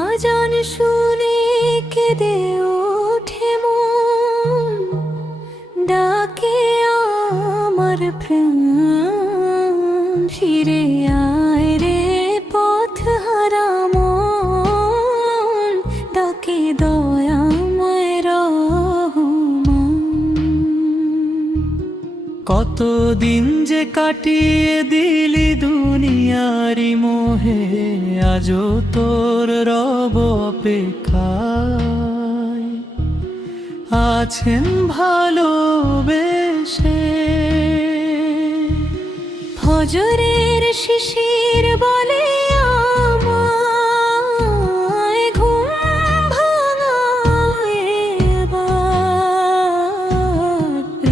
আজান শুনে কেঁদে ওঠে মন, ডাকে আমার প্রাণ, ফিরে আয় রে পথ হারা মন, ডাকে দয়াময় রহমান। কতদিন যে কাটিয়ে দিলি দুনিয়ারি মোহে, আজও তোর রব অপেক্ষায় আছেন ভালোবেসে। ফজরের শিশির বলে আমায়, ঘুম ভাঙায় এবার,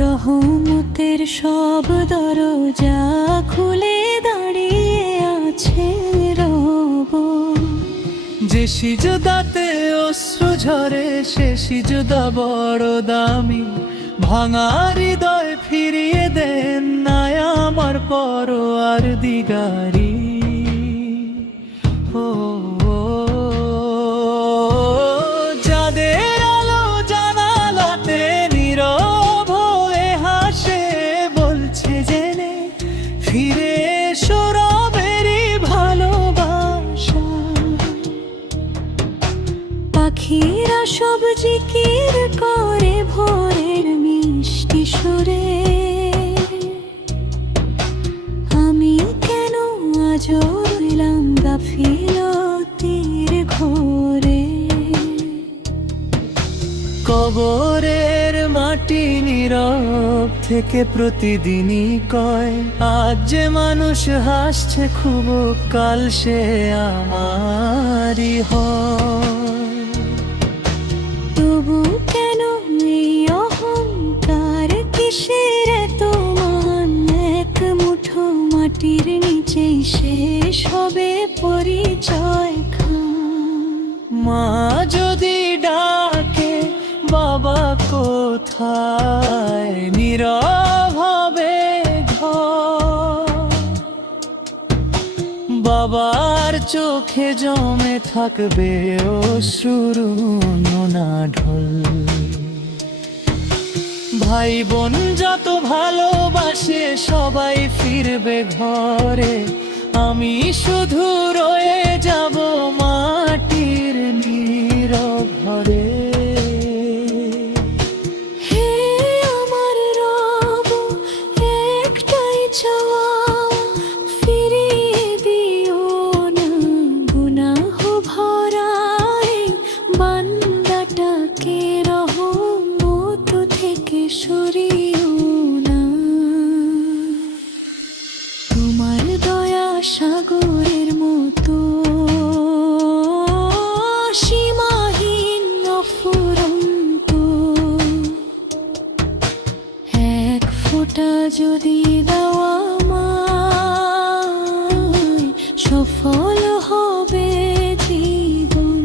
রহমতের সব দরজা খুলে দাঁড়িয়ে আছে রব। যে সিজদাতে অশ্রু ঝরে সে সিজদা বড় দামি, ভাঙা হৃদয় ফিরিয়ে দেন না আমার পরওয়ার দিগারি। ও যাদের আলো জানালাতে নীরব হয়ে হাসে, বলছে জেনে ফিরে এসো রবেরই ভালোবাসা। পাখিরা সব জিকির করে ভোরের মিষ্টি সুরে, আমি কেন আজ রইলাম গাফিলতির ঘোরে। কবরের মাটি নীরব থেকে প্রতিদিনই কয়, আজ যে মানুষ হাসছে খুব কাল সে আমারই হয়। তবু কেন এই অহংকার কিসের এত মান, এক মুঠো মাটির নিচেই শেষ হবে পরিচয় খান। মা যদি ডাকে বাবা কোথায়, নীরব হবে ঘর। বাবার চোখে জমে থাকবে অশ্রুর নোনা ঢল। ভাই বোন যত ভালোবাসে সবাই ফিরবে ঘরে, আমি শুধু রয়ে যাব মাটির নীরব ঘরে। হে আমার রব, একটাই চাওয়া, ফিরিয়ে দিও না গুনাহ ভরা এই বান্দাটাকে, রহমত থেকে সরিও না। তোমার দয়া সাগরের মতো সীমাহীন অফুরন্ত, এক ফোঁটা যদি দেওয়া আমায়, সফল হবে জীবন।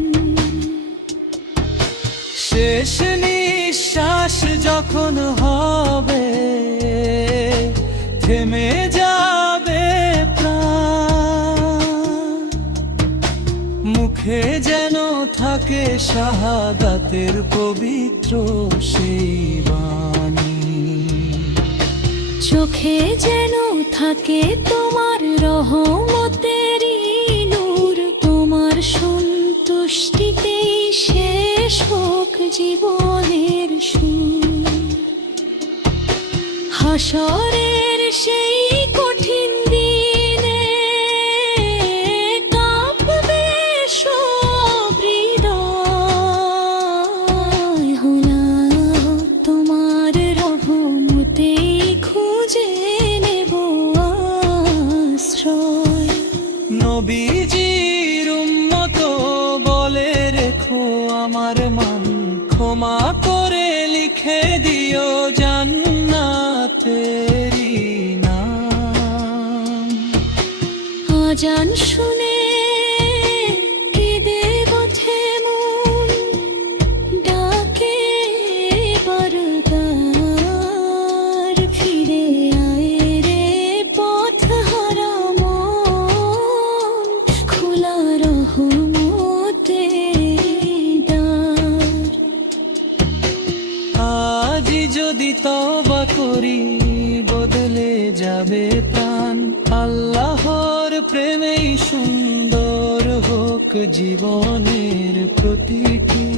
শেষ নিঃশ্বাস যখন হবে, থেমে যাবে প্রাণ, মুখে যেন থাকে শাহাদাতের পবিত্র সেই বাণী। চোখে যেন থাকে তোমার রহমতেরই নূর, তোমার সন্তুষ্টিতেই শেষ হোক জীবনের সুর। হাসরের সেই কঠিন দিনে কাঁপবে সব হৃদয়, হলো তোমার রহমতেই খুঁজে নেব আশ্রয়। নবীজির উম্মত বলে রেখো আমার মান, ক্ষমা করে লিখে দিও জান্নাতেরি নাম। আজান শুনে কেঁদে ওঠে মন, ডাকে করি বদলে যাবে প্রাণ। আল্লাহর প্রেমেই সুন্দর হোক জীবনের প্রতিটি